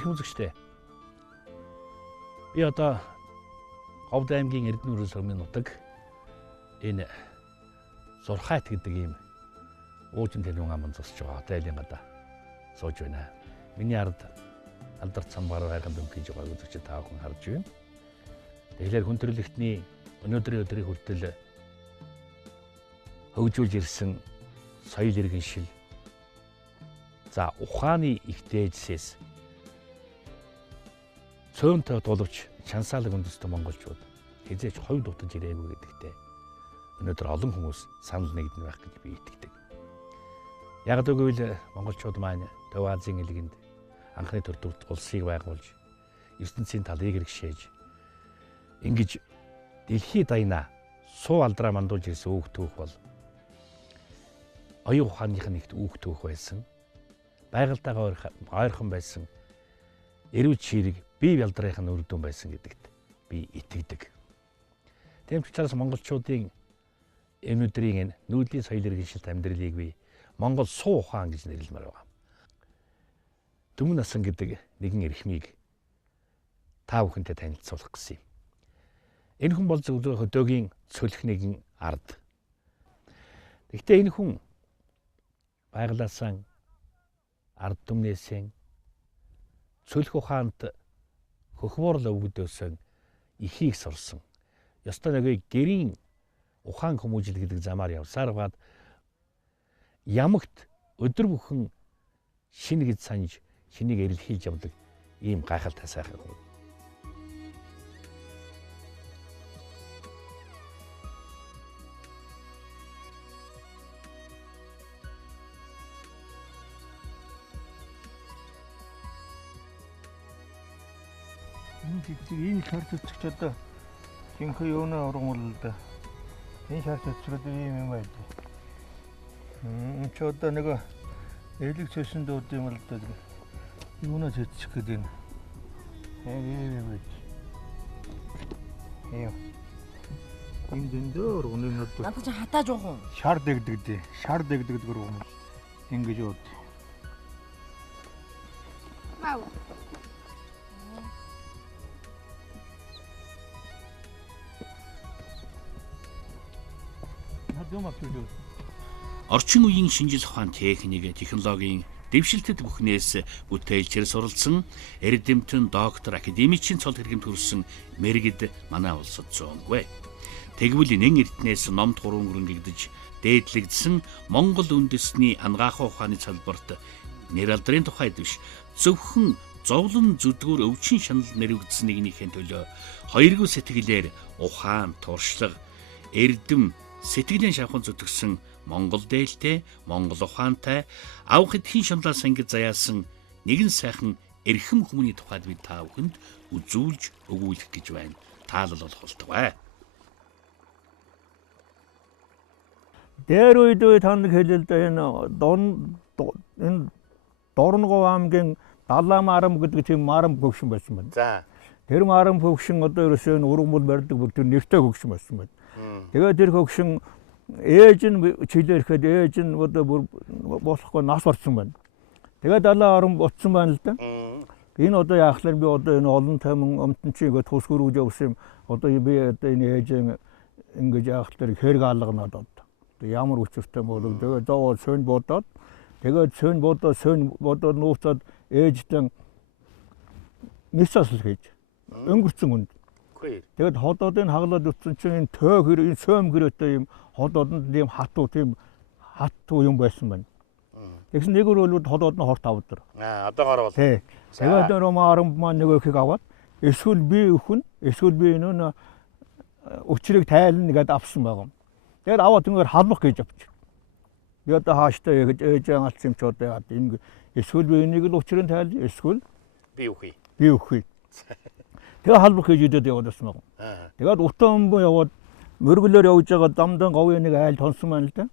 Эрхэм үзэгчдээ. Би одоо Говьд аймгийн Эрдэнэ сүмийн нутаг энэ Зурхайт гэдэг ийм уужим тэрүүн аман зогсож байгаа. Одоо айлын гадаа сууж байна. Миний ард алдарт самбар байгаад өмгөж байгааг үзэгчид та бүхэн харж байна. Тэгэхээр хүн төрөлхтний өнөөдрийн өдрийн хүртэл хөгжүүлж ирсэн соёл иргэншил за ухааны их дээжсээс цөөнтэй тулвч шансаалаг үндэстэй монголчууд хязгаарч хойд дутаж ирээгүй гэдэгтээ өнөөдөр олон хүмүүс санал нэгдэн байх гэж би итгэдэг. Яг гэвэл монголчууд маань Төв Азийн элгэнд анхны төрдөгт улсыг байгуулж ертөнцийн талыг хэрэгшээж ингэж дэлхий даяна суу алдраа мандуулж ирсэн үүх түүх бол оюун ухааных нэгт үүх түүх байсан. Байгальтайгаа ойрхон байсан эрүүл чирэг бие бялдрын үр дүн байсан гэдэгт би итгэдэг. Тийм ч учраас монголчуудын өнөөдрийн нүүдлийн соёл иргэншилт амьдралыг би Монгол суу ухаан гэж нэрлэмээр байна. Дөнгөн насан гэдэг нэгэн эрхмийг та бүхэнтэй танилцуулах гэсэн юм. Энэ хүн бол зөвхөн хөдөөгийн цөлх нэгэн ард. Гэхдээ энэ хүн байгалаасаа ард түмнээсээ цөлх ухаанд хөхвөөрл өвгдөөсөн ихийг сурсан. Ёстой нэг гэрийн ухаан хүмүүжил гэдэг замаар явсаар баад ямагт өдөр бүхэн шинэ гэж санаж шинийг эрэлхийлж явдаг ийм гайхалтай сайхан хүн. Энэ шарт үзчих одоо жинхэнэ юунаа ургамал л да. Энэ шарт үзчихээд ийм юм байд. Ч одоо нэг элэг цэсэн дууд юм л да. Юунаа цэцчих гээд энэ. Ийм байд. Яа. Энэ дэндээр өнөө нөт. Надад чи хатааж уух уу? Шар дэгдэг дээ. Шар дэгдэг гөрөм. Ингэж ууд. Вау. Орчин үеийн шинжил ухаан техник, технологийн дэвшилтэд бүхнээс бүтээлчээр суралцсан эрдэмтэн, доктор, академичийн цол хэрэгэм төрсэн мэргэд манай улсад зөөнгүй. Тэгвэл нэн эрдэнэс номд гурван гэгдэж дээдлэгдсэн Монгол үндэсний ангаахын ухааны салбарт нэр алдрын тухайд биш зөвхөн зовлон зүдгүүр өвчин шанал нэрвэгдсэн нэгнийхэн төлөө хоёргүй сэтгэлээр ухаан, туршлага, эрдэм сэтгэлийн шавхан зүтгэсэн Монгол дээлтэй, Монгол ухаантай, авах эдхийн шунлаас ангид заяасан нэгэн сайхан эрхэм хүмүүний тухайд би та бүхэнд үзүүлж өгүүлэх гэж байна. Таалал болох болтугай. Дээр үед танд хэлэл да энэ Дорногов аймгийн Далаамарам гэдэг тийм марам хөгшин байсан байна. За. Тэр марам хөгшин одоо ерөөсөө ургамал барьдаг бүр тэр нэртэй хөгшин байсан байна. Тэгээд тэр хөгшин ээж нь чилээрэхэд ээж нь одоо бүр болохгүй нас орсон байна. Тэгээд далаа орон утсан байна л да. Энэ одоо яахлаар би одоо энэ олон тайман өмтөн чи ингээд төсгөрүүж явсан юм. Одоо би одоо энэ ээж ингэж яахлаар хэрэг алганаад одоо ямар учиртай болов. Тэгээд зоо сön бодоод тэгээд сön бодоод нууцаад ээжтэн нисасл хийж өнгөрцөн үнд. Тэгээд ходоодыг хаглаад утсан чинь энэ төө хэр энэ сөөм гэрээтэй юм ходоодонд ийм хатуу юм байсан байна. Тэгсэн нэгөр бол ходоод нь хорт авдар. Одоогоор бол. Тий. Тэгээд ромаарам маань нэг ихийг аваад эсвэл би өхөн эсвэл би энэ өчрийг тайлна гэдээ авсан байгаа. Тэгээд аваад ингээд халбах гэж авчих. Би одоо хааштай ээж алцсан юм ч одоо яа энэ эсвэл би энийг л өчрийн тайл эсвэл би үхий. Би үхий. Тэгээ халбах гэж идээд яваад байсан байгаа. Тэгээд утаа өмбөө яваад мөргөлөөр явж байгаа дамдан говийн нэг айл тонсон байна л да.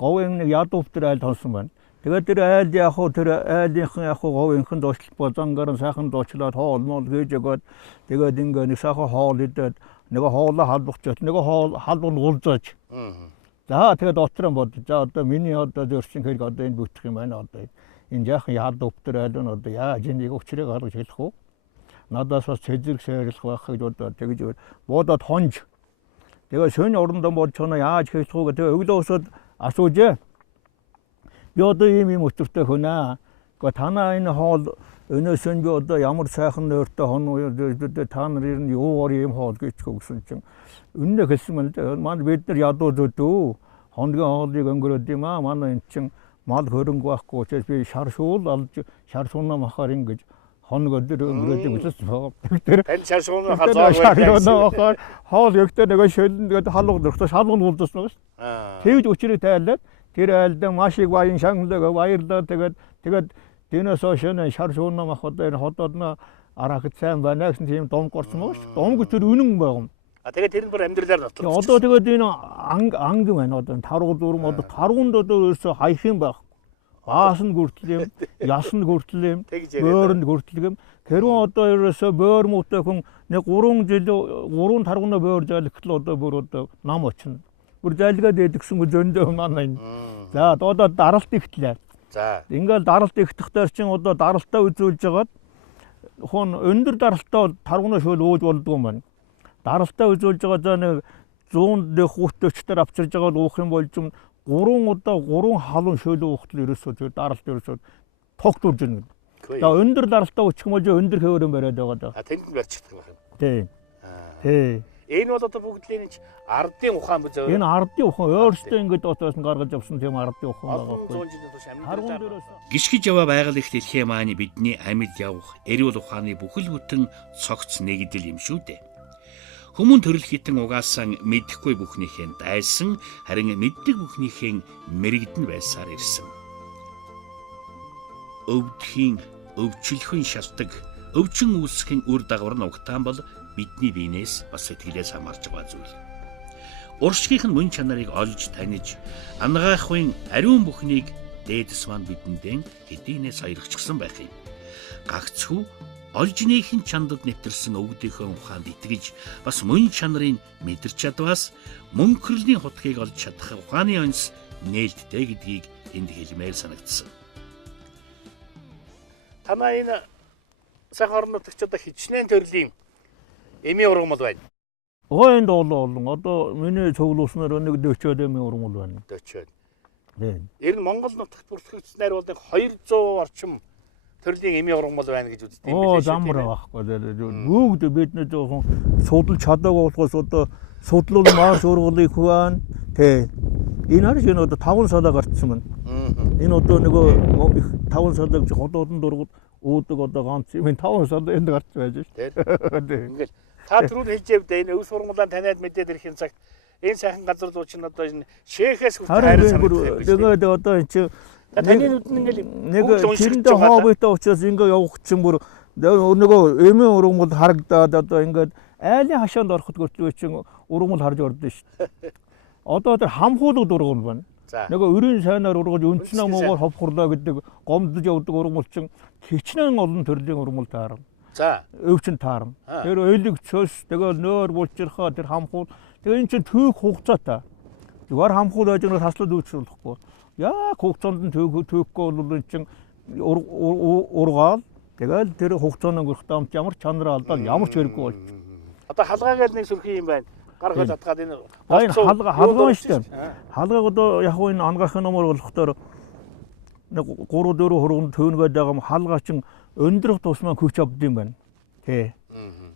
Говийн нэг ядуув дээр айл тонсон байна. Тэгээд тэр айл яг хуу тэр айлынхан яг хуу говийнхан доочлол бозангаар сайхан доочлоод хоолмол гэж өгөөд тэгээд ингээ нэг сайхан хоол идээд нэг хоолоо халбахчаад нэг халбах нь уулзаач. За тэгээд дотроо бод. За одоо миний одоо зөрчин хэрэг одоо энэ бүтэх юм байна одоо. энэ яахан яад өвтөр айлын одоо яаж энийг өчрийг гаргаж хэлэх үү? Надаас бас цэзэг сайрлах байхыг одоо тэгж буудаад хонж. Тэгээ шөнө орондоо болж чоноо яаж хэлэх үү гэдэг өглөө өсөд асууж. Би одоо ийм өчртэй хөнөө. Гэхдээ танаа энэ хоол өнөөс нь би одоо ямар сайхан нойртой та нар ер нь юугаар ийм хоол гэчихв гэсэн чинь үнэ хэлсэн мэн л манай бид нар ядуу зүдүү хоногийн хоолыг өнгөрөөд юм аа манай эн чин мал хөрөнгө байхгүй учраас би шар шуул алж шар шуунаа махаар ингэж хоног өдөр өнгөрөөд гэсэн байгаа. Тэр тань шар шуунаа хазаа хоол өгтөө нөгөө шөлн тэгээд халууг дөрөхдөө шалгуун уулдсан байгаа шүү. Тэгж өчрөө тайлаад тэр айлдан машиг баян шанглаг баярлаа тэгээд дэнээс шөнө шар шуунаа мах одоо энэ хотодно арахт сайн байна гэсэн тийм дом горсон байгаа шүү. Дом гэж тэр үнэн байгаа. Тэгээд тэр нь бүр амьдралаар нотолсон. Одоо тэгээд энэ анги байна одоо таргуу дүрм одоо таргуунд одоо ерөөсө хаях юм байхгүй. Баас нь хүртэл юм, яс нь хүртэл юм, бөөрөнд хүртэл юм. Хэрвээ одоо ерөөсө бөөр муутай хүн нэг 3 жил 3 таргуунаа бөөр зайлгтал одоо бүр одоо нам очно. Бүр зайлгаад идэгсэн зөндөө манай энэ. За одоо даралт ихтлээ. За. Ингээл даралт ихтэхтэр чинь одоо даралтаа үзүүлж хагаад хон өндөр даралтаа таргуунаа шөл ууж болдгоо маань. Даралтаа үзүүлж байгаа за нэг 100 хүүхдтэйчдэр авчирж байгаа уух юм болж юм 3 удаа 3 халуун шөөлөө уухтал ерөөсөө даралт ерөөсөө тогтуулж байна. За өндөр даралтаа учих юм бол өндөр хөөрөн бариад байгаа даа. Тэнд нь барьчихдаг байна. Тий. Тий. Энэ бол одоо бүгдлийн ардын ухаан биз үү? Энэ ардын ухаан өөрсдөө ингэж отоос нь гаргаж авсан тийм ардын ухаан байгаа байхгүй. 100 жилийн турш амьд. Гიშгэж яваа байгаль их дэлхийн маань бидний амьд явах эрүүл ухааны бүхэл бүтэн цогц нэгдэл юм шүү дээ. Хүмүүн төрөл хитэн угаасан мэдэхгүй бүхнийхээ дайсан харин мэддэг бүхнийхээ мэрэгдэн байсаар ирсэн. Өвдхийн, өвчлөхөн шалтгаан, өвчин үүсгэхийн үр дагавар нь угтаан бол бидний биенээс бас сэтгэлээс хамаарч байгаа зүйл. Уршигийнх нь мөн чанарыг олж таньж, ангаахын ариун бүхнийг дээдэс маань бидэндээ хэдийнээс саярхчихсан байх юм. Гагцхүү олжныхын чандад нэвтэрсэн өвгдийнхөө ухаанд итгэж бас мөн чанарын мэдэрч чадваас мөнхөрлийн хутгийг олж чадах ухааны онц нээлттэй гэдгийг энд хэлмээр санагдсан. Танаа энэ сайхан орон нутагч одоо хичнээн төрлийн эмийн ургамал байна. Энд олон одоо миний цуглуулснаар нэг 40 эмийн ургамал байна. 40. Тий. Ер нь Монгол нутагт бүртгэгдсэн найруулгын 200 орчим төрлийн эмийн ургамал байна гэж үздэг юм билээ шүү. Замбар байхгүй. Бүгд бидний жоохон судал чадаагүй болохоос одоо судлал марш ургуулыг байна. Тий. Энэ харж энэ одоо 5 салаа гарцсан байна. Энэ одоо нөгөө 5 салааг хотоодон дургууд уудаг одоо ганц юм 5 салаа энд гарч байж шүү. Тий. Ингээл та түрүү хэлжээвд энэ өвс ургамлаа таниад мэдээд ирэхин цагт энэ сайхан газар зуу чинь одоо энэ шээхээс хүртэл хайр санагддаг. Тэгээд одоо энэ чи таны нүд нь ингээл нэг тэрэндээ хоббитой учраас ингээ явах чинь бүр нөгөө эмийн ургамал харагдаад одоо ингээд айлын хашаанд ороход хүртэл чинь ургамал харж ордоо шүү. Одоо тэр хамхуулууд ургамал байна. Нөгөө өрийн сайнаар ургаж өнцнөө муугаар ховхорлоо гэдэг гомдож явдаг ургамал чинь хичнээн олон төрлийн ургамал таарна. За өвчин таарна. Тэр ойлог цөс тэгээ нойр булчирхаа тэр хамхуул тэгээ эн чинь түүх хугацаатай. Зүгээр хамхуул байж байгаа таслаад үүсчихлэхгүй. Яг хугацаанд нь түүхгүй бол эн чинь ургаал тэгэл тэр хугацааны өнгөрөх дамт ямар чанар алдаад ямар ч хэрэггүй болж. Одоо халгаагаар нэг сүрхий юм байна. Гаргаж атгаад энэ халгаа шүү дээ. Халгааг одоо яг энэ ангаахын номоор болохдоор нэг 3-4 хурганд төөнгээд байгаа юм халгаа чинь өндрөх тусмаа хүч авд юм байна. Тий.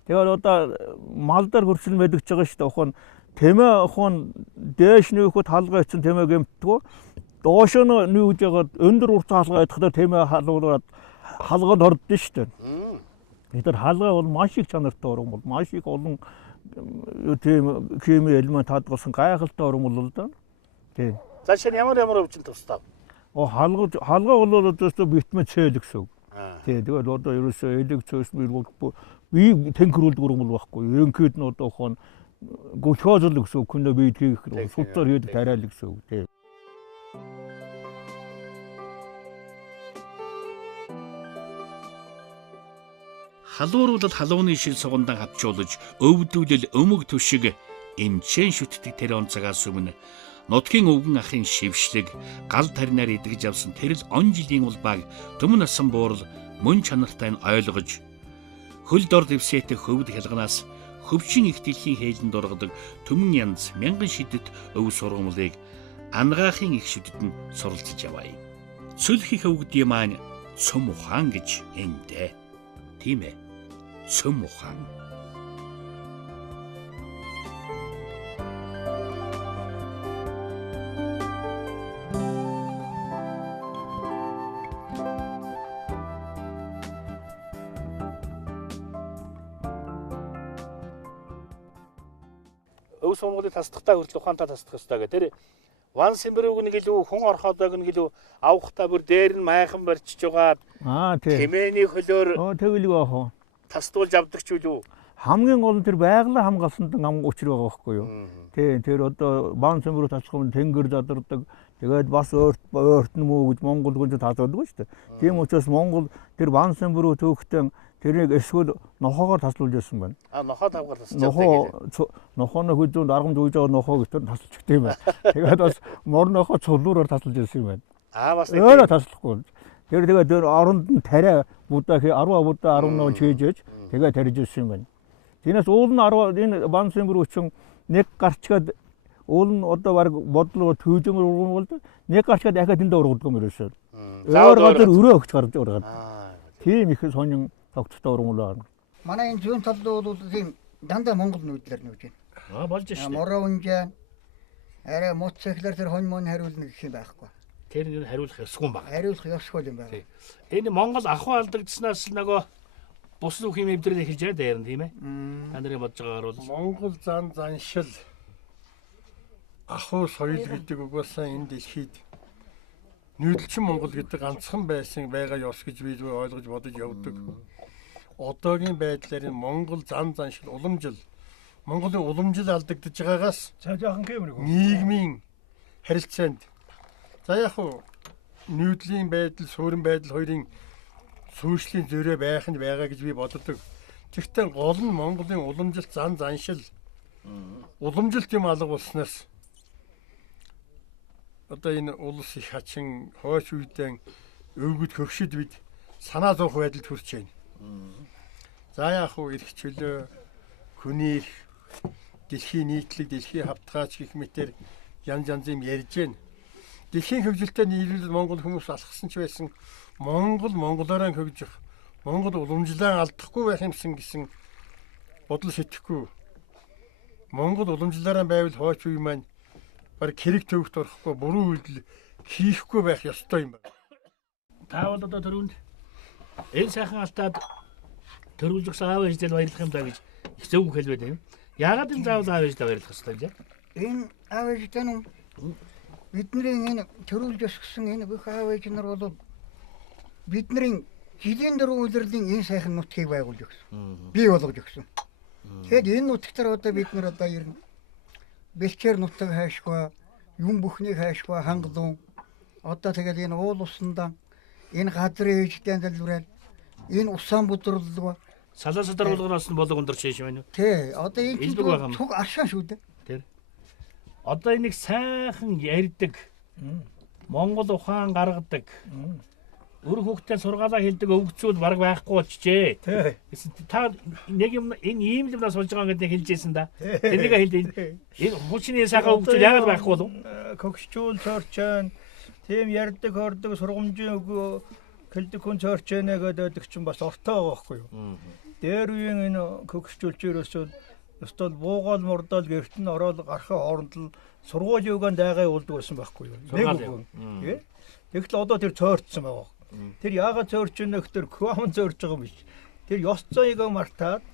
Тэгээд одоо малдар хөрсөл мэдгэж байгаа шүү дээ. Ухаан тэмээ ухаан дээш нөхөд халгаа чинь тэмээ гэмтдэггүй. Доош нь нүүж ягаад өндөр урт халгаа идэх тэмээ халуулаад халгаад ордсон шүү дээ. Тэр халгаа бол маш их чанартай ургамал, маш их олон тийм хими элемент хадгалсан гайхалтай ургамал л да. Тий. За шинэ ямар өвчин тусдаа? Халгаа бол одоо витамин С гэсэн үг. Тий, тэгэл одоо ерөөсөө элэг цөөс би тэнхрүүлдэг ургамал байхгүй. Ерөнхийд нь одоо ухаан глюкозол гэсэн үг нэ бие хийх хэрэг султаар хийдэг тариал гэсэн үг тий. Халууруулал халууны шил сугандан хавчуулж өвдүүлэл өмг түшиг эмчэн шүтдэг тэр онцгоос өмнө Нутгийн өвгөн ахын шившлэг гал таринаар идэгж авсан тэрл он жилийн улбааг төмөн насан буурал мөн чанартай нь ойлгож хөл дор дэвсээтэй хөвд хялганаас хөвчин их дэлхийн хээлэнд оргодог төмөн янз мянган шидэт өв сургамлыг ангаахын их шүдэд нь суралцж яваа юм. Цүлх их өвгдийн маань цөм ухаан гэж эндэ. Тийм ээ. Цөм ухаан. Өв сургуулийн тасдагтаа хүртэл ухаантай тасдах ёстой гэх. Тэр ван симбэрүүг нэг илүү хүн орходог нэг илүү авахтаа бүр дээр нь майхан барьчиж байгаад тий. хэмээний хөлөөр тэгэлгүй яах вэ? тасдуулж авдаг ч үгүй юу? Хамгийн гол нь тэр байгалаа хамгаалсанд ам учир байгаа байхгүй юу? Тий, тэр одоо ван симбэрүү тасдах юм тэнгэр задардаг. Тэгээд бас өөрт нь мүү гэж Монгол хүн таалагддаг шүү дээ. Тийм учраас Монгол тэр ван симбэрүү төөхтөн тэрийг эсвэл нохоогоор таслуулж байсан байна. Нохоо тавгаар тасчихдаг. Нохооно хүзүүнд аргамж үйж байгаа нохоо гэж тасалчихдаг юм байна. Тэгээд бас мор нохоо цулуураар тасалж байсан юм байна. Бас өөрөө таслахгүй. Тэр тэгээд оронд нь тариа будаа 10 будаа 18 чийжээж тэгээд тарьж ирсэн юм байна. Тиймээс уул нь 10 энэ ван симбэрүү чинь нэг гарчгаад уул нь одоо баг бодлого төвжмөр урган бол нэг гарчгаад дахиад энд ургаддаг юм ерөөсөө. Өөр газар өрөө өгч гарч ургаад. Тийм их сонин тогттой ургуулаа. Манай энэ зүүн талд бол тийм дандаа монгол нүүдлэр нүүж байна. Болж шүү дээ. Мороо унжаа. Арай мотоциклаар тэр хонь мон хариулна гэх юм байхгүй. Тэр нь хариулах ёсгүй байна. Хариулах ёсгүй юм байна. Энэ Монгол ахуй алдагдсанаас нөгөө бус нүх юм эвдрэл эхэлж байгаа дээр нь тийм ээ. Та нарын бодож байгаагаар бол Монгол зан заншил ахуй соёл гэдэг угаасаа энэ дэлхийд нүүдэлчин Монгол гэдэг ганцхан байсан байгаа ёс гэж би ойлгож бодож явдаг. Одоогийн байдлаар энэ Монгол зан заншил уламжил Монголын уламжил алдагдж байгаагаас Цаахан кэмрэг. нийгмийн харилцаанд за яг хуу нүүдлийн байдал, суурин байдал хоёрын сүүшлийн зөрөө байх нь байгаа гэж би боддог. Тэгвэл гол нь Монголын уламжилт зан заншил уламжилт юм алга болсноос одоо энэ улс их хачин хойш үедээ өвгөд хөгшөд бид санаа зовх байдалд хүрч байна. За яг хуу эрх чөлөө, хүний эрх, дэлхийн нийтлэг, дэлхийн хавтгаач гэх мэтэр янз янзын ярьж байна. Дэлхийн хөгжилтэй нийлүүл Монгол хүмүүс алхсан ч байсан Монгол монголоор хөгжих, Монгол уламжлаа алдахгүй байх юмсан гэсэн бодол сэтгэхгүй. Монгол уламжлаараа байвал хойч үе маань баг хэрэг төвөгт орохгүй, буруу үйлдэл хийхгүй байх ёстой юм байна. та бол одоо төрөнд энэ сайхан алтаад төрүүлж өгсөн аав ээждээ баярлах юм даа гэж их зөв хэлбэд юм. Яагаад энэ заавал аав ээждээ баярлах ёстой юм бэ? Энэ аав ээжтэй нь бидний энэ төрүүлж өсгсөн энэ бүх аав ээж нар бол бидний жилийн дөрвөн улирлын энэ сайхан нутгийг байгуулж өгсөн. Бий болгож өгсөн. Тэгэхээр энэ нутагтар одоо бид нар одоо ер нь бэлчээр нутаг хайшгүй, юм бүхнийг хайшгүй хангалуун. Одоо тэгээд энэ уул усандаа энэ газрын ээжтэй дэлгүүрээр энэ усаан бүдрлэлгүй Салаас даруулгаас нь болог өндөр чийш байна уу? тий. Одоо энэ чинь цуг аршаа шүү дээ. Тэр. Одоо энийг сайхан ярьдаг. Монгол ухаан гаргадаг. Өр хүүхдээ сургаалаа хэлдэг өвгцүүд баг байхгүй болчихжээ. Та нэг юм энэ ийм л юмнаас болж байгаа гэдэг хэлжсэн да. Тэнийг хэлдэг. Энэ хүчний сайхан өвгцүүд яагаад байхгүй болов? Көгсчүүл цорчон тийм ярьдаг хордог сургамжийн өгөө хэлдэг хүн цорчонэ гэдэг чинь бас ортой байгаа байхгүй юу? Дээр үеийн энэ көгсчүүлчээрөөсөө өстөл буугаал мурдаал гэрт нь ороод гарахын хооронд л сургуулийн үгэнд дайгаа явуулдаг байсан байхгүй юу? Нэг үг. Тэгэхдээ одоо тэр цоорчсон байгаа. Тэр яагаад цоорч ийнэ гэхээр квам цоорч байгаа юм биш. Тэр ёс зүйг мартаад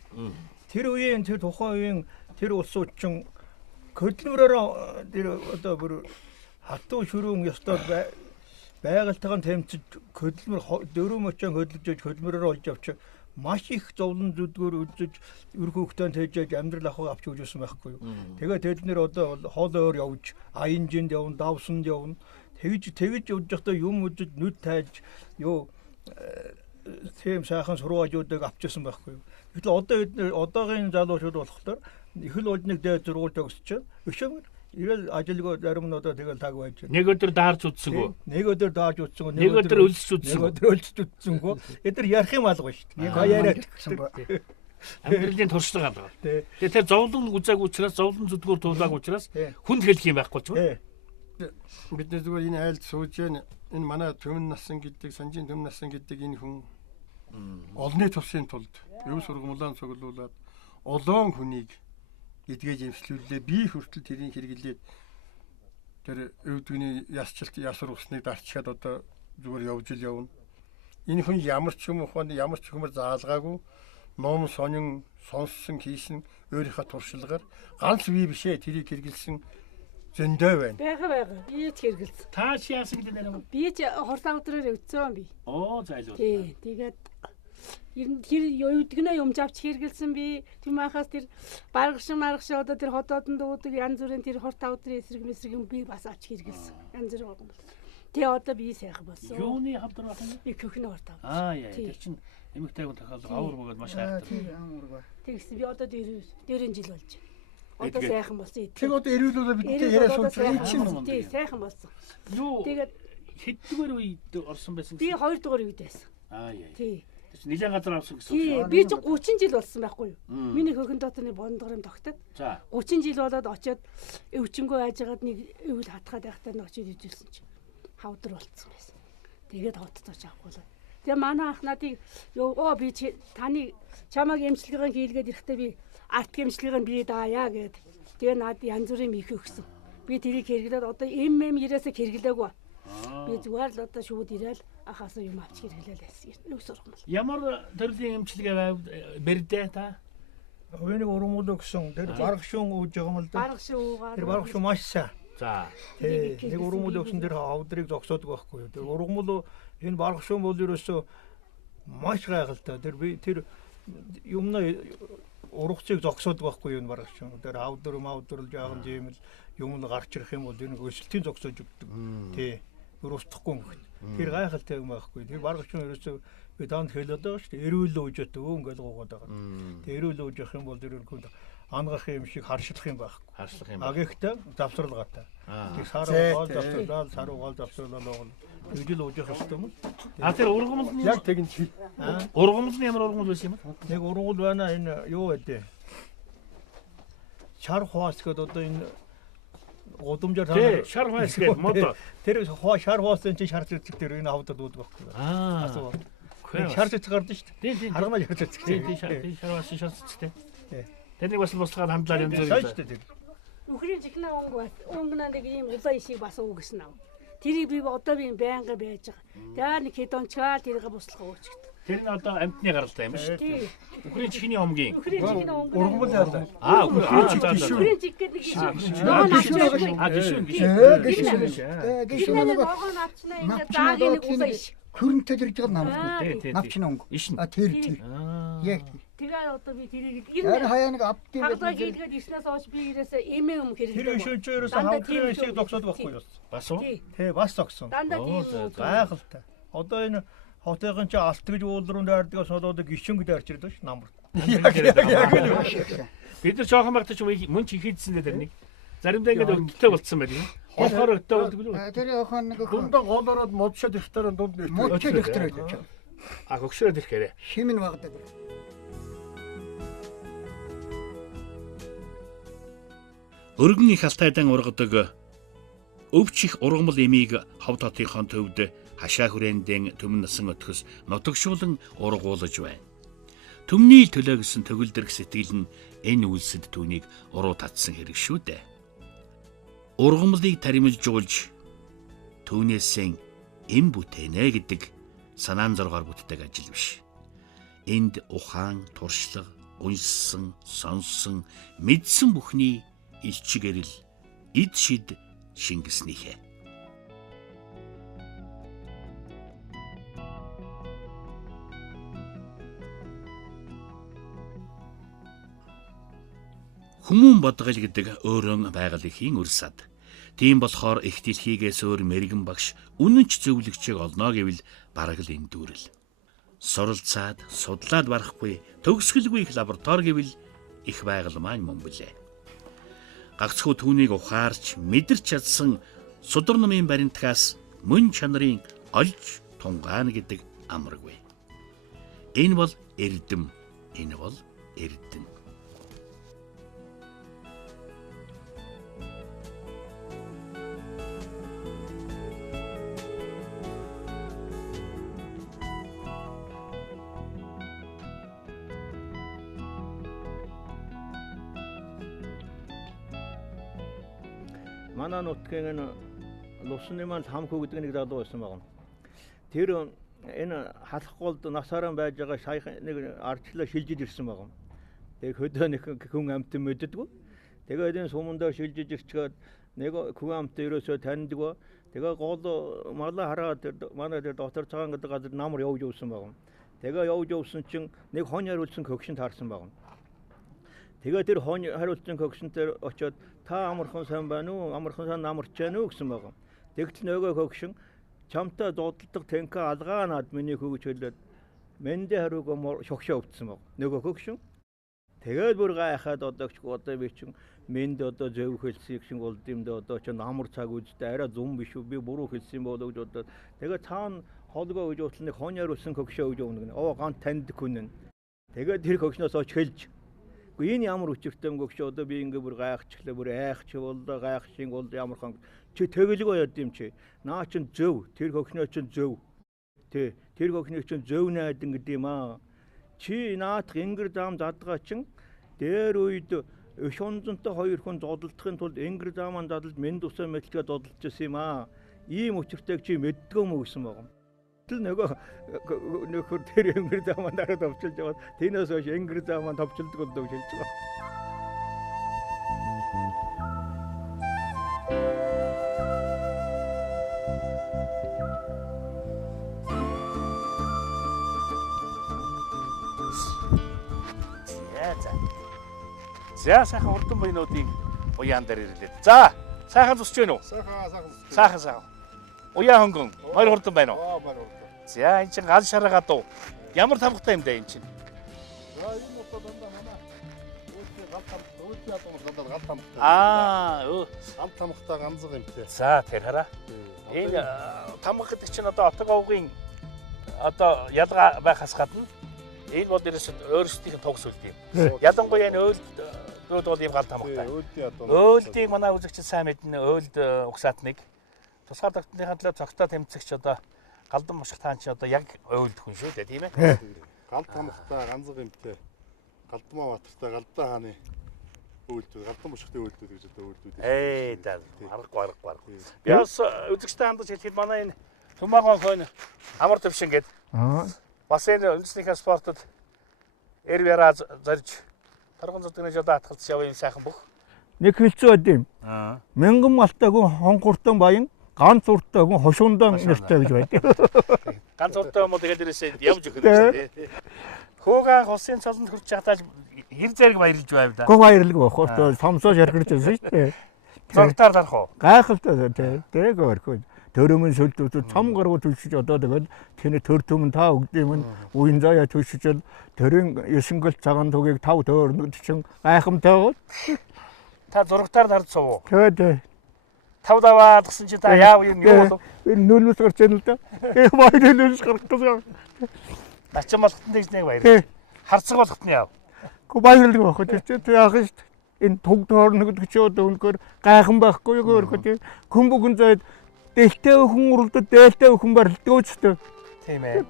тэр үеийн тэр тухайн үеийн тэр улсууд чинь хөдөлмөрөөр тэр одоо бүр хатуу шүрүүн ёстой байгальтайгаа тэмцэж хөдөлмөр дөрөв мөчөн хөдөлж хөдөлмөрөөр олж авч маш их зовлон зүдгөр үзэж өр хөвгтөнд тэжээж амьдрал авах авч үзсэн байхгүй юу. Тэгээд тэд нэр одоо хоолоор явж аянжинд явна, давсанд явна. Тэгж явж байхдаа юм үзэж нүд тайж юу тийм сайхан сургаажуудыг авчихсан байхгүй юу. Гэтэл одоо одоогийн залуучууд болохоор их л олныг дээр зургуул төгсч өшөө Ирэл ажилгүй зарим нь одоо тэгэл таг байж байна. Нэг өдөр даарч үтсэнгүү. Нэг өдөр дааж утсан гоо. Нэг өдөр өлсч Нэг үтсэнгүү. өдөр өлсч утсан гоо. Эдгээр ярих юм алга шүү дээ. Яриад гэсэн ба. Амьдралын туршлага алга. Тий. Тэгээ тэр зовлон үзээгүй учраас зовлон зүдгүүр туулаагүй учраас Тий. хүнд хэлэх юм байхгүй ч ба. Бид нар зүгээр энэ айлд сууж байна. Энэ манай Төмөн Насан гэдэг, Санжийн Төмөн Насан гэдэг энэ хүн олонний тусын тулд өв сургамлаан цуглуулад олон хүнийг эдгэж эмслүүлээ. Би хүртэл тэрийг хэрэглээд тэр өвдгөний ясчлт ясвар усныг дарчаад одоо зүгээр явж ил явна. Энэ хүн ямар ч юм ухаанд ямар ч юмар заалгаагүй ном сонин сонссон хийсэн өөрийнхөө туршлагаар ганц бие бишээ тэрийг хэрэгэлсэн зөндөө байна. Байгаа. Би ч хэрэгэлсэн. Та чи яасан гэдэг нэр юм? Би ч хорсоо өдрөөр өвцөн би. Оо зайлуу. Тий. Тэгээд ер нь тэр өвдгөнөө юмж авч хэрэгэлсэн би. Түм анхаас тэр баргашин одоо тэр хотоодонд уудаг янз бүрийн тэр хорт өдрийн эсрэг би бас авч хэрэгэлсэн. Янз бүр юм. Тэгээ одоо би сайхан болсон. Юуны хавдар байх юм? Би көхнө хорт авч. Яа, тэр чин эмэгтэйгэн тохиолдол авар бөгөөд маш хайртай. Тийм амар ба. Тэгсэн би одоо дөрөв жил болж байна. Одоо сайхан болсон. Тэр одоо эрүүлүүлээ бидтэй яриа сонссон чинь. Тий, сайхан болсон. Юу? Тэгээд хэддүгээр үед орсон байсан би 2 дугаар үед байсан. Яа. Тий. Нилээн газар авсан гэсэн үг. Тий, би ч 30 жил болсон байхгүй юу? Миний хөхөн дотны бондгорын тогтод. За. 30 жил болоод очиод өвчнгөө айжгаад нэг өвөл хатгаад байхдаа нэг очиод ижилсэн чи хавдар болцсон байсан. Тэгээд хоттооч авахгүй. Тэгээ манай ах надыг би таны чамаг эмчилгээгээ хийлгээд ирэхдээ би арт эмчилгээгээ бие даая гэд. Тэгээ над янз бүрийн их өгсөн. Би тэрийг хэрэглээд одоо ирээсээ хэрэглээгүй. Би зүгээр л одоо шууд ирээл ахаас юм авч хэрэглээл байсан. Нэг сургамал. Ямар төрлийн эмчилгээ бэрдэ та? Өвөнийг ургамал өгсөн. Тэр баргашуун ууж байгаа юм л да. Баргашуун уугаад. Тэр баргашуун маш сайн. За. Нэг ургамал өгсөн тэр хавдрыг зогсоодог байхгүй юу. Тэр ургамал энэ баргашуун бол ерөөсөө маш гайхалтай. Тэр би тэр юмна ургацыг зогсоодог байхгүй юу энэ баргашуун. Тэр хавдар жаахан жимэл юм л гарч ирэх юм бол энэ өсөлтийн зогсоож өгдөг. Тий. Устдахгүй юм. Тэр гайхалтай юм байхгүй. Тэр баргашуун ерөөсөө би данд хэлээд байгаа шүү дээ. Эрүүл уужаад өө ингээл гуугаад байгаа. Тэр эрүүл ууж явах юм бол тэр ангах юм шиг харшлах юм байхгүй. Харшлах юм. Агийнхтай завсралгаатай. Тэр саруугаал завсралаа ижил ууж явах хэрэгтэй юм. Тэр ургамал нь Яг тэгин чи. ургамал нь ямар ургамал байсан юм бэ? Нэг ургамал байна энэ юу вэ? Шар хواس гэдэг одоо энэ удамжаар Тий, шар хواس гэдэг мод. Тэр шар хواсын чи шар цэцэг дээр энэ хавдад уудаг байхгүй. Шар цэцэг гардаг шүү дээ. Тий. Харгамаа шар цэцэг. Тий, шар хواсын шар цэцтэй. Тий. Тэрнийг бас бусгаар хамтлаар янз Сайн бүр. шүү дээ. Үхрийн жигнэ өнгөнөө нэг ийм улаан ишийг бас уугсан аа. Тэрийг би одоо би байнга байж байгаа. Тэгээ нэг хэдончгаал тэрийг буслах уучихд. Тэр нь одоо амтны гаралтай юм шүү. Тий. Үхрийн чихний омгийн. Үхрийн жигнэ өнгөнөө. Ургамал яалаа. Үхрийн жиг гэдэг ишүү. Нөгөө Гишүүн. Гişүн нэг нөгөө навчнаа ингэ заагийн нэг улаан иш. хөрөнтэй дэрж байгаа Тий, намд. тий. Навчин өнгө. Ишин. Тэр. Яг. Тэгээ одоо би тэрийг Яар хаяа нэг авдсан хагдаг байдаг. хийлгээд ирснээс хойш би ирээсээ эмээ юм Тэр хэрэглэв. ишүүн ч ерөөсөө хавдрын ишийг зогсоод байхгүй юу? Бас уу? Тий, бас зогсон. Дандаа Оо, тийм үү. Гайхалтай. Одоо энэ хотын чи алт гэж уулруунд ардгаас болоод гişүнг дээрч ирдэг ш намар. Бид нар жоохон багтаж мөн ч хийдсэн дээр нэг. Заримдаа ингээд өдөлтөй болцсон байдаг. Болохоор өдөлтөй болдог л үү? Тэр яхан нэг Дундаа голороод модшод ихтараа дунд нэг. мөчөд ихтэй байж. Хөгшрөөд ирэхээрээ. Шимэн багдаг. Өргөн их алтайдан ургадаг өвчих ургамал эмийг хов дотынхон төвд хашаа хүрээндээ Төмөн Насан өтгөс нутагшуулан ургуулж байна. Төмний төлөө гэсэн төгөлдрөх сэтгэл нь энэ үйлсэд түүнийг уруу татсан хэрэг шүү дээ. Ургамлыг таримжуулж түүнээсээ эм бүтээнэ гэдэг санаан зоргоор бүтдэг ажил биш. Энд ухаан, туршлага, уншсан, сонссон, мэдсэн бүхний илчгэрэл эд шид шингэснийхээ. Хүмүүн бодгол гэдэг өөрөн байгалийнхын үр сад. Тийм болохоор их дэлхийгээс өөр мэрэгэн багш үнэнч зөвлөгчийг олно гэвэл бараг л энэ дүүрэл. Суралцаад, судлаад барахгүй төгсгөлгүй их лаборатори гэвэл их байгаль маань мөн билээ. гагцхүү түүнийг ухаарч мэдэрч чадсан судар номын баримтгаас мөн чанарын олж тунгаана гэдэг амаргүй. Энэ бол эрдэм, энэ бол эрдэнэ. Манай нутгийн энэ Лусны маань хамхүү гэдэг нэг залуу байсан байна. Тэр энэ халахгүй насаараа байж байгаа саяхан нэг ардчлаа шилжиж ирсэн байна. Тэгээ хөдөө нэг хүн амт мэддэггүй. Тэгээд энэ сумандаа шилжиж ирчгээд нэг хүн амт ерөөсөө таньдаггүй. Тэгээ гол мала хараад манай дээр доктор цагаан гэдэг газар намар явж явсан байна. Тэгээ явж явсан чинь нэг хонь хариулсан көгшин таарсан байна. Тэгээ тэр хонь хариулсан көгшинтэр очиод та амархан сайн байна уу? Амархан сайн намарч байна уу гэсэн байна. Тэгтэл нөгөө көгшин чамтай дуудалдаг тэнхэ алгаанаад миний хөгж хэлээд мэндэ хариуг шогшоо өвдсөн баг. Нөгөө көгшин. Тэгээд бүр гайхаад одоо би чинь мэнд одоо зөв хэлсэн гişин болд юм дэ одоо ч амар цаг үздэй арай зум биш үү би буруу хэлсэн болоо гэж одоо тэгээд цаана холгоо гэж утал нэг хонь хариулсан көгшөө гэж өгнө гэнэ. Оо ганц танд хүн. Тэгээд тэр көгшнөөс оч хэлж Гэхдээ энэ ямар өчөртэй мөгч одоо би ингээ бүр гайхчихлаа бүр айхч боллоо гайхшин бол ямар хан чи тэгэлгүй яд юм чи наа чин зөв тэр хөхнөө чин зөв тэр хөхнөө чин зөв найдан гэдэг юм аа чи наадах ингэр зам задгаа чин дээр үед эх онцонтой хоёр хүн зодолдохын тулд ингэр замаа задалж мэд усаа мэлтгээ зодолж ирсэн юм аа ийм өчөртэйг чи мэддгөө мө гэсэн байгаа. Тэл нөгөө нөхөр тэр ингэр замаа дараа товчилж яваад тэнээс хойш ингэр замаа товчилдог болдог шилж байгаа. За сайхан урдан буйнуудыг уяан дээр ирлээ. За сайхан зусч гэнэ үү? Сайхан. Уяан хөнгөн морь хурдан байна уу? За энэ чинь гал шараа гадуу. Ямар тамгатай юм да энэ чинь? За энэ одоо дандаа манай өөсөө гал тамгатай. Гал тамгатай ганцхан юмтэй. За тэр хараа. Энэ тамга гэдэг чинь одоо отог овгийн одоо ялгаа байхаас гадна энэ бол ерөөс өөрсдийнх нь тогс үлд юм. Ялангуяа энэ өөлд бол юм гал тамгатай. Өөлдийг манай үзэгчид сайн мэднэ. Өөлд угсаатныг тусгаар тогтныхаа төлөө цогтой тэмцэгч одоо галдан мушх таан чи одоо яг өөлд хүн шүү дээ тийм ээ. Гал тамгатай ганцхан юмтэй. Галдмаа батартай галдаа хааны өөлдүүд галдан мушхтай өөлдүүд гэж одоо өөлдүүд. Да аргагүй. Би бас үзэгчтэй хандаж хэлэхэд манай энэ Тумаагаан хойно амар төвшин гээд бас энэ үндэснийхээ спортод эрвэра зарж тарган зүдгнэж одоо атгалж яваа юм сайхан бүх. Нэг хэлцүү байд юм. Мянган малтай хүн хонхуртан баян ганц урттай хүн хошуундан нэртэй гэж байдаг. Ганц урттай юм уу тэгээд ирээсээ явж өгөх юм шүү дээ. Хөөгаан хусын цолонд хүрч хатааж хэр зэрэг баярлж байв да. Гоо баярлаг бохоо. Сомсоо шаргаж байсан шүү дээ. Зогтоор дарах уу? Гайхалтай тэгээд өрхөө. Төрөмөн сүлдүүд цом гаргуу төлшөж одоо тэгээд тэний төр төмөн та өгдөм нь уян заяа төлшөж төрийн 9 гол цагаан тугийг 5 төөрнөд чинь гайхамтай гоо. Та зурагтаар дард суу. Тэгээд 5 даваад гсэн чи та яав юм юу болов? Энэ нөлөөс гарч яана л да. Баяр нөлөөс гарах гэсэн. Начин болгохтон гэж нэг баяр. Харцаг болгохтон яав. Гоо баярлаг бохоо. Тэгээд яах вэ? Энэ туг тоорно гэдэг чи одоо үнэхээр гайхан байхгүй юу гөрхөө. Хүн бүхэн зайд дэлтэй хүн уралдад дээлтэй хүн барилддаг үстэй. Тийм ээ.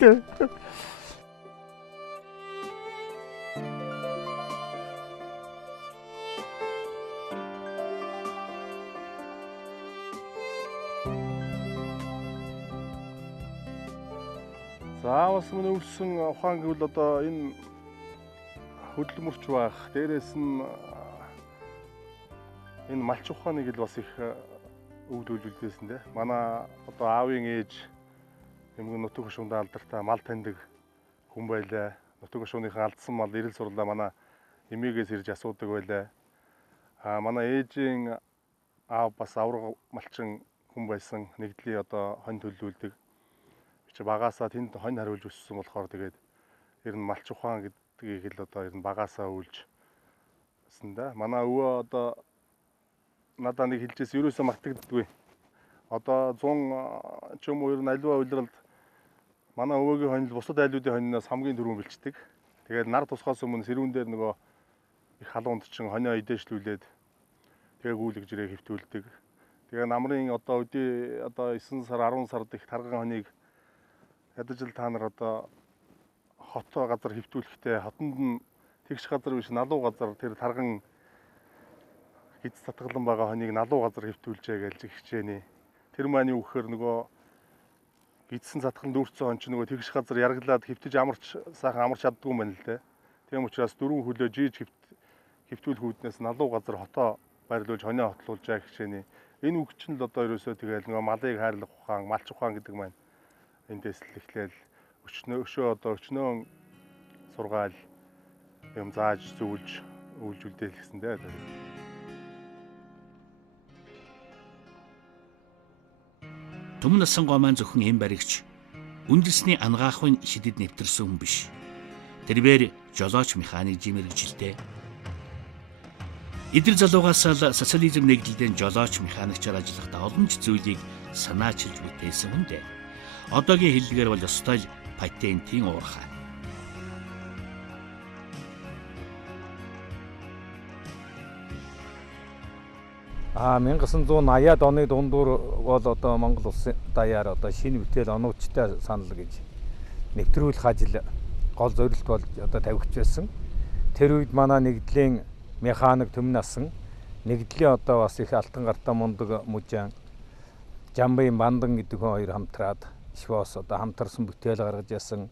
Заавал минь өвсөн ухаан гэвэл одоо энэ хөдөлмөрч байх. Дээрээс нь энэ малч ухааныг л бас их өвдөлж үлдээсэн дээ. Манай одоо аавын ээж юмгийн нутаг хошуундаа алдартай мал таньдаг хүн байлаа. Нутаг хошууныхаа алдсан мал ирэл сурлаа манай эмээгээс ирж асуудаг байлаа. Манай ээжийн аав бас авраг малчин хүн байсан. Нэгдлийн одоо хонь төлөвлөдөг. Чи багаасаа тэнд хонь хариулж өссөн болохоор тэгээд ер нь малч ухаан гэдгийг л одоо ер нь багаасаа үлж өссөн да. Манай өвөө одоо надад нэг хэлжээс ерөөсөө мартагддаггүй. Одоо 100 ч юм уу ер нь аливаа үйлрэлд манай өвөөгийн хонил бусад айлуудын хоньноос хамгийн түрүүн бэлчдэг. Тэгээд нар тусгаас өмнө сэрүүн дээр нөгөө их халуунд чин хонио идээшлүүлээд тэгээ гүйлгэж ирээ хэвтүүлдэг. Тэгээ намрын одоо өдөө одоо 9 сар 10 сард их тарган хоныг ядаж л та нар одоо хот газар хэвтүүлэхдээ хотонд нь тэгш газар биш налуу газар тэр тарган хиц татгалан байгаа хоныг налуу газар хэвтүүлжээ гэж хичээний. Тэр маань юу гэхээр нөгөө гидсэн цатгалан дүүрсэн хон ч нөгөө тэгш газар яргалаад хэвтэж амарч сайхан амарч чаддгүй юм байна л дээ. Тийм учраас дөрвөн хөлөө жийж хэвтүүлэх үүднээс налуу газар хотоо байрлуулж хонио хотлуулжаа хичээний. Энэ үг чинь л одоо ерөөсөө тэгэл нөгөө малыг хайрлах ухаан, малч ухаан гэдэг маань эндээс л эхлээл өчнөө сургаал юм зааж зөвлөж үйлдэл гэсэн дээ. Түмэн насан гоо маань зөвхөн эм баригч үндэсний ангаахын шидэд нэвтэрсэн хүн биш. Тэрээр жолооч механик жимэрэгжилтэй. Идэл залуугаас л социализм нэгдэлдэн жолооч механикчаар ажиллахдаа олон ч зүйлийг санаачилж бүтээсэн хүн дээ. Одоогийн хэллэгээр бол ёстой л патентийн уурхай. А 1980-аад оны дундуур бол одоо Монгол улсын даяар одоо шинэ бүтээл оногчтой санал гэж нэвтрүүлэх ажил гол зорилт болж одоо тавигдж байсан. Тэр үед манай нэгдлийн механик Түмэн насан, нэгдлийн одоо бас их алтан гартаа мундаг мужаан Жамбын Бандан гэдэг хүн хоёр хамтраад ишвоос одоо хамтарсан бүтээл гаргаж ясан.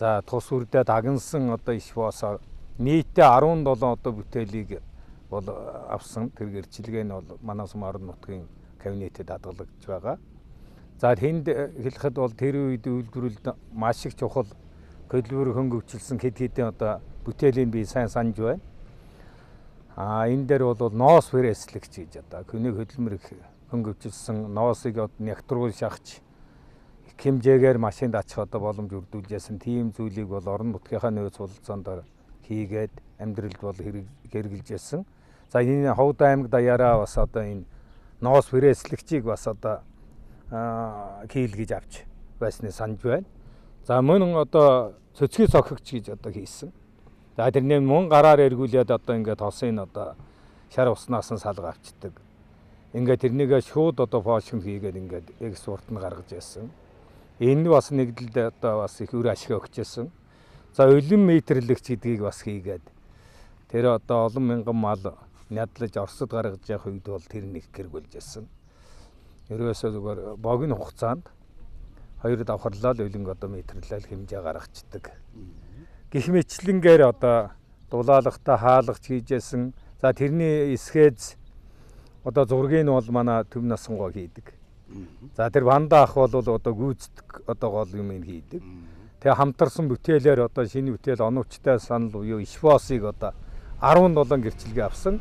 За тус үрдээ дагнсан одоо ишвоосоор нийтдээ 17 одоо бүтээлийг бол авсан. Тэр гэрчлэгээ нь бол манай Сум орон нутгийн кабинетэд хадгалагдж байгаа. За тэнд хэлэхэд бол тэр үед үйлдвэрлэлд маш их чухал хөдөлгөөр хөнгөвчлсөн хэд хэдэн одоо бүтээлийн би сайн санаж байна. Энэ дээр бол ноос фрэслэгч гэж одоо хүний хөдөлмөр хөнгөвчлсөн ноосыг нягтруулж шахаж хэмжээгээр машинд ачих одоо боломж өрдүүлжсэн тийм зүйлийг бол орон нутгийнхаа нөөц бололцоонд хийгээд амьдралд бол хэрэгжилжсэн. За энэ Ховд аймаг даяараа бас одоо энэ ноос фрэслэгчийг бас одоо хийлгэж авч байсныг санаж байна. За мөн одоо цөцгий цогхогч гэж одоо хийсэн. За тэрний мөн гараар эргүүлээд одоо ингээд хосын одоо шар уснаас нь салга авчдаг. Ингээд тэрнийгээ шууд одоо фошн хийгээд ингээд экспорт нь гаргаж яасан. Энэ бас нэгдэлд одоо бас их үр ашиг өгчээсэн. За улим метрлэгч гэдгийг бас хийгээд тэр одоо олон мянган мал нядлаж Оросд гаргаж явах үед бол тэр нэг гэргүүлж яасан. Ерөөсөө зүгээр богино хугацаанд хоёр давхарлал улинг одоо метрлэл хэмжээ гаргацдаг. Гэх мэтлэнгээр одоо дулаалгахта хаалгач хийжсэн. За тэрний эсхээс одоо зургийг нь бол манай Түмэн насан гоо хийдэг. За тэр Ванда ах бол одоо гүйцэтгэх одоо гол юм хийдэг. Тэгээ хамтарсан бүтээлээр одоо шинэ бүтээл оновчтой санал буюу ишвоосыг одоо 17 гэрчлэгээ авсан.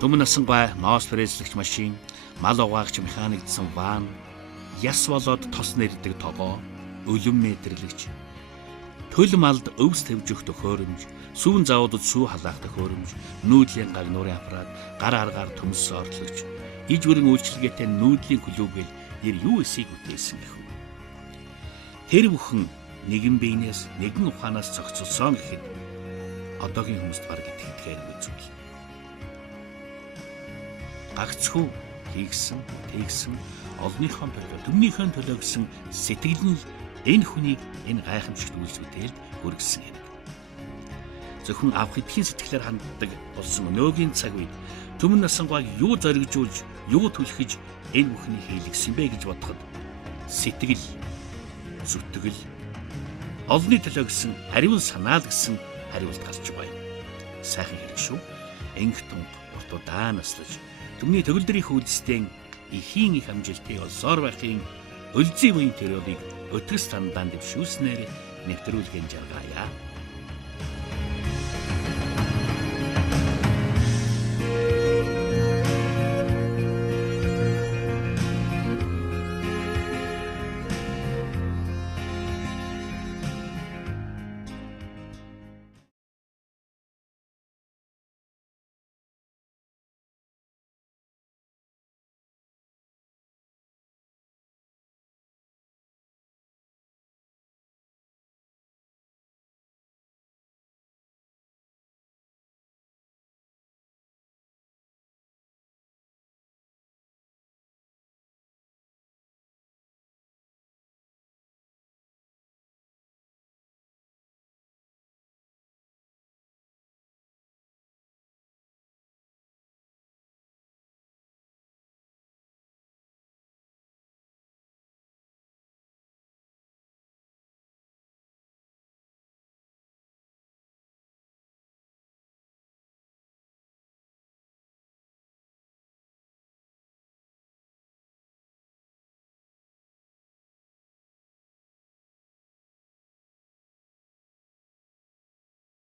Түмэн насан гоо ноос фрэслэгч машин, мал угаагч механикдсан ван, яс болоод тос нэрдэг тогоо, улим метрлэгч, төл малд өвс тавьж өгөх төхөөрөмж, сүүн завуудад сүү халаах төхөөрөмж, нүүдлийн гаг нуурын аппарат, гар аргаар төмс ордлогч, иж бүрэн үйлчилгээтэй нүүдлийн клубэл нэр юу эсийг бүтээсэн гэх үү. Тэр бүхэн нэгэн биенээс нэгэн ухаанаас цогцолсон гэхэд одоогийн хүмүүст баг итгэдэггүй зүйл. Гагцхүү хийгсэн, тэгсэн олныхон төлөө, түмнийхэн төлөө гэсэн сэтгэл нь энэ хүнийг энэ гайхамшигт үйлс бүтээлд хүргэсэн юм. Зөвхөн авах идэхийн сэтгэлээр ханддаг болсон өнөөгийн цаг үед Түмэн насан гоог юу зоригжуулж, юу түлхэж энэ бүхний хийлгсэн бэ гэж бодоход сэтгэл, зүтгэл, олны төлөө гэсэн хариун санаа л гэсэн хариулт гарч байна. Сайхан хэрэг шүү. Энх тунг уртудаа наслаж түмний төгөлдрийн хүүдсдэн ихийн их амжилтыг олсоор байхын өлзий үеийн төрөлийг өтгөс тандаан дэвшүүлснээр нэвтрүүлгэн жаргаая.